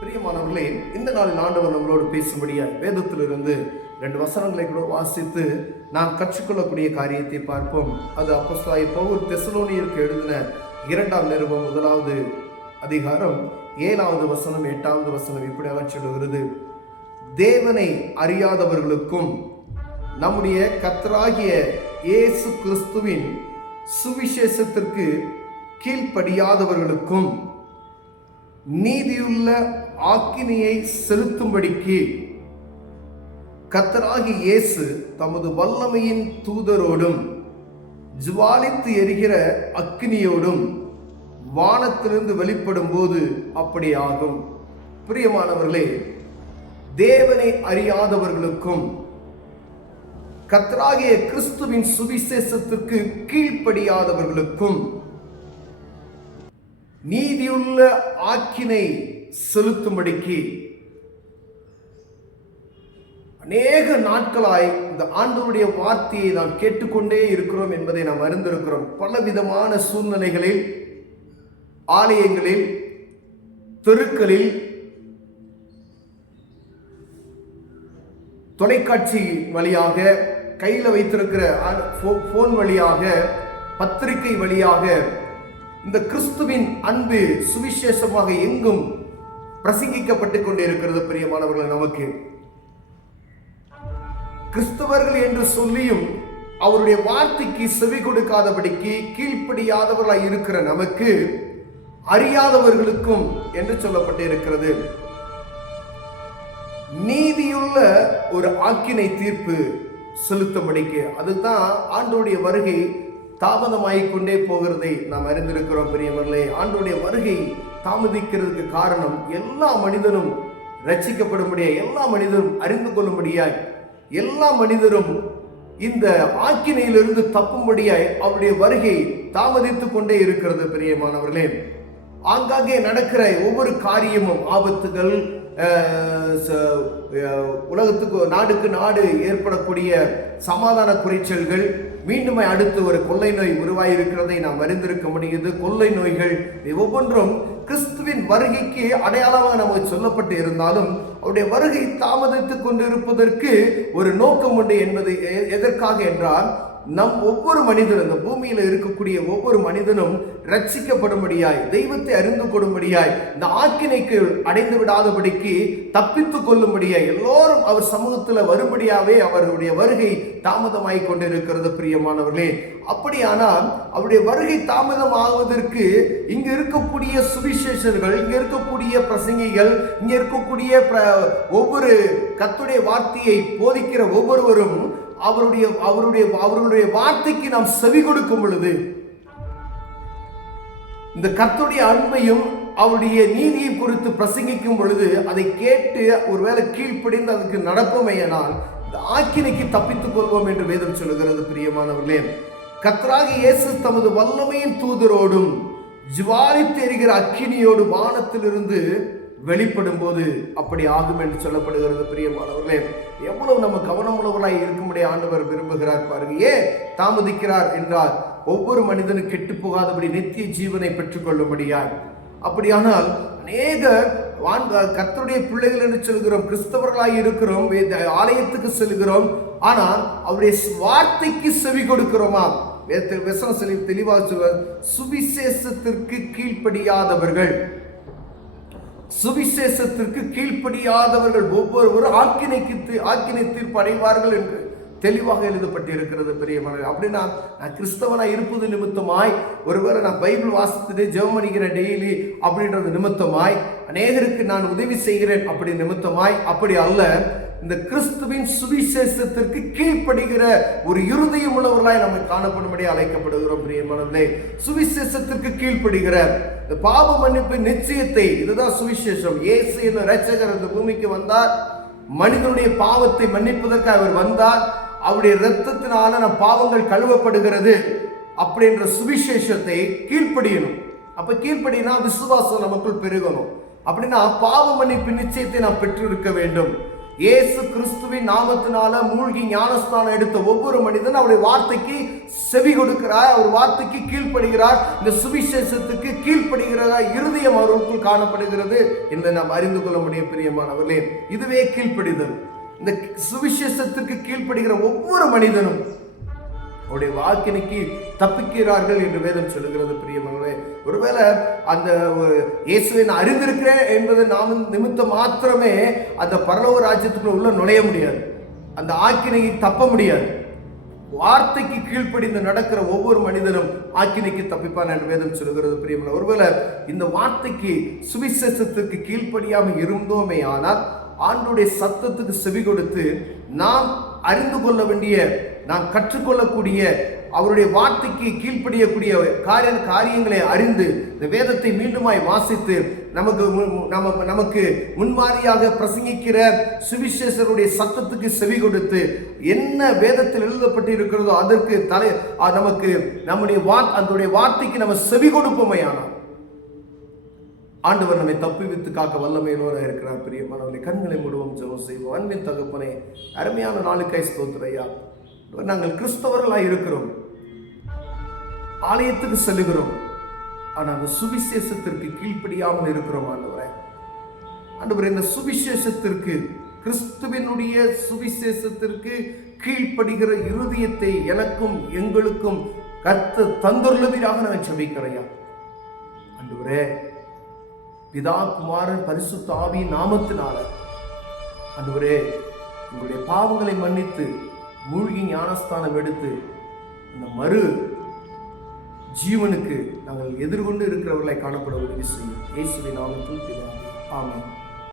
பிரியமானவர்களே, இந்த நாளில் ஆண்டவர் நம்மளோடு பேசும்படியாக வேதத்திலிருந்து 2 வசனங்களை கூட வாசித்து நாம் கற்றுக்கொள்ளக்கூடிய காரியத்தை பார்ப்போம். அது அப்போஸ்தலனாகிய பவுல் தெசலோனியருக்கு எழுதின 2ஆம் நிருபம் 1வது அதிகாரம் 7வது வசனம் 8வது வசனம் இப்படியாக சொல்லுகிறது. தேவனை அறியாதவர்களுக்கும் நம்முடைய கர்த்தராகிய இயேசு கிறிஸ்துவின் சுவிசேஷத்திற்கு கீழ்ப்படியாதவர்களுக்கும் நீதியுள்ள ஆக்கினையை செலுத்தும்படிக்கு கர்த்தராகிய இயேசு தமது வல்லமையின் தூதரோடும் ஜுவாலித்து எரிகிற அக்கினியோடும் வானத்திலிருந்து வெளிப்படும் போது அப்படி ஆகும். பிரியமானவர்களே, தேவனை அறியாதவர்களுக்கும் கர்த்தராகிய கிறிஸ்துவின் சுவிசேஷத்திற்கு கீழ்ப்படியாதவர்களுக்கும் நீதியுள்ள ஆக்கினை செலுத்தும்படிக்கு அநேக நாட்களாய் இந்த ஆண்டவருடைய வார்த்தையை நாம் கேட்டுக்கொண்டே இருக்கிறோம் என்பதை நாம் அறிந்திருக்கிறோம். பலவிதமான சூழ்நிலைகளில், ஆலயங்களில், தெருக்களில், தொலைக்காட்சி வழியாக, கையில் வைத்திருக்கிற போன் வழியாக, பத்திரிகை வழியாக இந்த கிறிஸ்துவின் அன்பு சுவிசேஷமாக எங்கும் பிரசங்கிக்கப்பட்டு கொண்டிருக்கிறது. பிரியமானவர்கள், நமக்கு கிறிஸ்தவர்கள் என்று சொல்லியும் அவருடைய வார்த்தைக்கு செவி கொடுக்காதபடிக்கு கீழ்ப்படியாதவர்களாய் இருக்கிற நமக்கு அறியாதவர்களுக்கும் என்று சொல்லப்பட்டிருக்கிறது. நீதியுள்ள ஒரு ஆக்கினை தீர்ப்பு செலுத்தும்படிக்கு, அதுதான் ஆண்டவருடைய வருகை தாமதமாகிக் கொண்டே போகிறதை நாம் அறிந்திருக்கிறோம். பிரியவர்களே, ஆண்டவருடைய வருகை தாமதிக்கிறதுக்கு காரணம் எல்லா மனிதனும் ரட்சிக்கப்படும்படியா, எல்லா மனிதரும் அறிந்து கொள்ளும்படியாய், எல்லா மனிதரும் இந்த ஆக்கினையிலிருந்து தப்பும்படியாய் அவருடைய வருகை தாமதித்துக் கொண்டே இருக்கிறது. பிரியமானவர்களே, ஆங்காங்கே நடக்கிற ஒவ்வொரு காரியமும் ஆபத்துகள், உலகத்துக்கு நாடுக்கு நாடு ஏற்படக்கூடிய சமாதான குறைச்சல்கள், மீண்டும் அடுத்து ஒரு கொள்ளை நோய் உருவாயிருக்கிறதை நாம் அறிந்திருக்க முடியுது. கொள்ளை நோய்கள் ஒவ்வொன்றும் கிறிஸ்துவின் வருகைக்கு அடையாளமாக நமக்கு சொல்லப்பட்டு இருந்தாலும் அவருடைய வருகை தாமதித்துக் கொண்டிருப்பதற்கு ஒரு நோக்கம் உண்டு என்பது எதற்காக என்றால், நம் ஒவ்வொரு மனிதனும், இந்த பூமியில் இருக்கக்கூடிய ஒவ்வொரு மனிதனும் ரட்சிக்கப்படும்படியாய், தெய்வத்தை அறிந்து கொள்ளும்படியாய், இந்த ஆக்கினைக்கு அடைந்து விடாதபடிக்கு தப்பித்துக் கொள்ளும்படியாய், எல்லோரும் அவர் சமூகத்தில் வரும்படியாவே அவருடைய வருகை தாமதமாய் கொண்டிருக்கிறது. பிரியமானவர்களே, அப்படியானால் அவருடைய வருகை தாமதம் ஆகுவதற்கு இங்கு இருக்கக்கூடிய சுவிசேஷர்கள், இங்க இருக்கக்கூடிய பிரசங்கிகள், இங்க இருக்கக்கூடிய ஒவ்வொரு கர்த்தருடைய வார்த்தையை போதிக்கிற ஒவ்வொருவரும் அவருடைய வார்த்தைக்கு நாம் செவி கொடுக்கும் பொழுது, இந்த கர்த்தருடைய அன்பையும் அவருடைய நீதியை குறித்து பிரசங்கிக்கும் பொழுது அதை கேட்டு ஒருவேளை கீழ்ப்படிந்து அதுக்கு நடப்போமேயானால் இந்த ஆக்கினைக்கு தப்பித்துக் கொள்வோம் என்று வேதம் சொல்லுகிறது. பிரியமானவர்களே, கர்த்தராகிய இயேசு தமது வல்லமையின் தூதரோடும் ஜுவாலித்து எரிகிற அக்கினியோடு வானத்திலிருந்து வெளிப்படும் போது அப்படி ஆகும் என்று சொல்லப்படுகிறது. பிரியமானவர்களே, எவ்வளவு நம்ம கவனமுள்ளவர்களாய் இருக்கும்படி ஆண்டவர் விரும்புகிறார் பாருங்க. ஏன் தாமதிக்கிறார் என்றால், ஒவ்வொரு மனிதனும் கெட்டு போகாதபடி நித்திய ஜீவனை பெற்றுக் கொள்ளும்படியாய். அப்படியானால் அநேக கர்த்தருடைய பிள்ளைகள் என்று சொல்கிறோம், கிறிஸ்தவர்களாய் இருக்கிறோம், ஆலயத்துக்கு செல்கிறோம், ஆனால் அவருடைய வார்த்தைக்கு செவி கொடுக்கிறோமா? வசனம் சொல்லி தெளிவாக சொல்வார், சுவிசேஷத்திற்கு கீழ்ப்படியாதவர்கள், சுவிசேஷத்திற்கு கீழ்ப்படியாதவர்கள் ஒவ்வொருவரும் ஆக்கினை தீர்ப்பு அடைவார்கள் என்று தெளிவாக எழுதப்பட்டிருக்கிறது. பிரியமானவர்களே, அப்படின்னா நான் கிறிஸ்தவனாக இருப்பது நிமித்தமாய், ஒருவேளை நான் பைபிள் வாசித்துட்டு ஜெபம் பண்ணிக்கிறேன் டெய்லி அப்படின்றது நிமித்தமாய், அநேகருக்கு நான் உதவி செய்கிறேன் அப்படி நிமித்தமாய், அப்படி அல்ல. இந்த கிறிஸ்துவின் சுவிசேஷத்திற்கு கீழ்ப்படுகிற ஒரு இருதயம் உள்ளவர்களாய் நம்ம காணப்படும்படி அழைக்கப்படுகிறோம். பிரியமானவர்களே, சுவிசேஷத்திற்கு கீழ்ப்படுகிற இந்த பாவ மன்னிப்பு நிச்சயத்தை, இதுதான் சுவிசேஷம். இயேசு என்ற இரட்சகர் இந்த பூமிக்கு வந்தார், மனிதனுடைய பாவத்தை மன்னிப்பதற்கு அவர் வந்தார், அவருடைய இரத்தத்தினால நம் பாவங்கள் கழுவப்படுகிறது அப்படின்ற சுவிசேஷத்தை கீழ்ப்படியணும். அப்ப கீழ்ப்படினா விசுவாசம் நமக்குள் பெருகணும். அப்படின்னா பாவ மன்னிப்பு நிச்சயத்தை நாம் பெற்றிருக்க வேண்டும். இயேசு கிறிஸ்துவின் நாமத்தினால மூழ்கி ஞானஸ்தானம் எடுத்த ஒவ்வொரு மனிதனும் அவருடைய வார்த்தைக்கு செவி கொடுக்கிறார், அவர் வார்த்தைக்கு கீழ்ப்படுகிறார், இந்த சுவிசேஷத்துக்கு கீழ்ப்படுகிறார், இருதயம் அவர்களுக்குள் காணப்படுகிறது என்பதை நாம் அறிந்து கொள்ள முடியும். பிரியமானவர்களே, இதுவே கீழ்ப்படிதல். இந்த சுவிசேஷத்திற்கு கீழ்ப்படுகிற ஒவ்வொரு மனிதனும் அவருடைய வாக்கினைக்கு தப்பிக்கிறார்கள் என்று வேதம் சொல்லுகிறது. பிரியமானவர்களே, ஒருவேளை அந்த இயேசுவை நான் அறிந்திருக்கிறேன் என்பது நாம் நிமித்தம் மாத்திரமே அந்த பரலோக ராஜ்யத்துக்குள்ள உள்ள நுழைய முடியாது, அந்த ஆக்கினையை தப்ப முடியாது. வார்த்தைக்கு கீழ்ப்படிந்து நடக்கிற ஒவ்வொரு மனிதனும் ஆக்கினைக்கு தப்பிப்பான் என்று வேதம் சொல்லுகிறது. பிரியமான, ஒருவேளை இந்த வார்த்தைக்கு சுவிசேஷத்திற்கு கீழ்ப்படியாமல் இருந்தோமே ஆனால் ஆண்டவருடைய சத்தத்துக்கு செவி கொடுத்து நாம் அறிந்து கொள்ள வேண்டிய, நாம் கற்றுக்கொள்ளக்கூடிய, அவருடைய வார்த்தைக்கு கீழ்ப்படியக்கூடிய காரியங்களை அறிந்து இந்த வேதத்தை மீண்டுமாய் வாசித்து நமக்கு முன்மாதிரியாக பிரசங்கிக்கிற சுவிசேஷருடைய சத்தத்துக்கு செவி கொடுத்து என்ன வேதத்தில் எழுதப்பட்டு இருக்கிறதோ அதற்கு நமக்கு நம்முடைய வார்த்தைக்கு நம்ம செவி கொடுப்போமே ஆனால் ஆண்டவர் நம்மை தப்பிவித்து காக்க வல்லமையிலோராக இருக்கிறார். பிரியமானவர்களே, கண்களை மூடுவோம், ஜெபம் செய்வோம். அன்பின் தகப்பனே, அருமையான நாளுக்காய் ஸ்தோத்திரையா. நாங்கள் கிறிஸ்தவர்களாய் இருக்கிறோம், ஆலயத்துக்கு செல்லுகிறோம், ஆனால் அந்த சுவிசேஷத்திற்கு கீழ்ப்படியாமல் இருக்கிறோம். ஆண்டவரே, இந்த சுவிசேஷத்திற்கு, கிறிஸ்துவினுடைய சுவிசேஷத்திற்கு கீழ்ப்படுகிற இருதயத்தை எனக்கும் எங்களுக்கும் கர்த்தர் தந்துள்ளவீராக நான் ஜெபிக்கிறையா. ஆண்டவரே, பிதா, குமாரன், பரிசுத்த ஆவியின் நாமத்தினால ஆண்டவரே, உங்களுடைய பாவங்களை மன்னித்து மூழ்கி ஞானஸ்தானம் எடுத்து இந்த மறு ஜீவனுக்கு நாங்கள் எதிர்கொண்டு இருக்கிறவர்களை காணப்பட உதவி செய்யும். இயேசுவின் நாமத்தில் பிதாவே, ஆமென்.